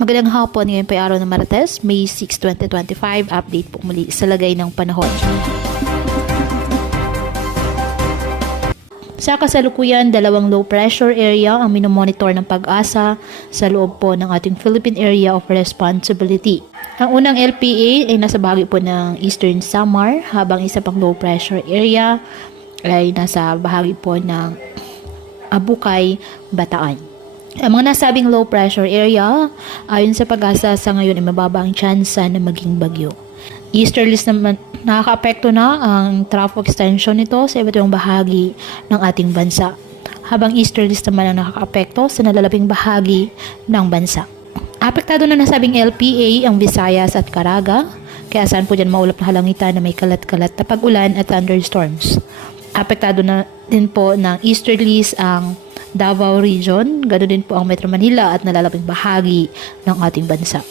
Magandang hapon, ngayon po ay araw ng Martes, May 6, 2025. Update po muli sa lagay ng panahon. Sa kasalukuyan, dalawang low pressure area ang minomonitor ng Pag-asa sa loob po ng ating Philippine Area of Responsibility. Ang unang LPA ay nasa bahagi po ng Eastern Samar, habang isa pang low pressure area ay nasa bahagi po ng Abukay, Bataan. Ang mga nasabing low pressure area, ayon sa Pag-asa, sa ngayon ay mababa ang tsansa na maging bagyo. Easterlies naman, nakaka-apekto na ang trough extension nito sa iba't ibang bahagi ng ating bansa. Habang easterlies naman ang nakaka-apekto sa nalalabing bahagi ng bansa. Apektado na nasabing LPA ang Visayas at Caraga, kaya saan po dyan maulap na halangitan na may kalat-kalat na pag-ulan at thunderstorms. Apektado na din po ng easterlies ang Davao Region, ganoon din po ang Metro Manila at nalalabing bahagi ng ating bansa.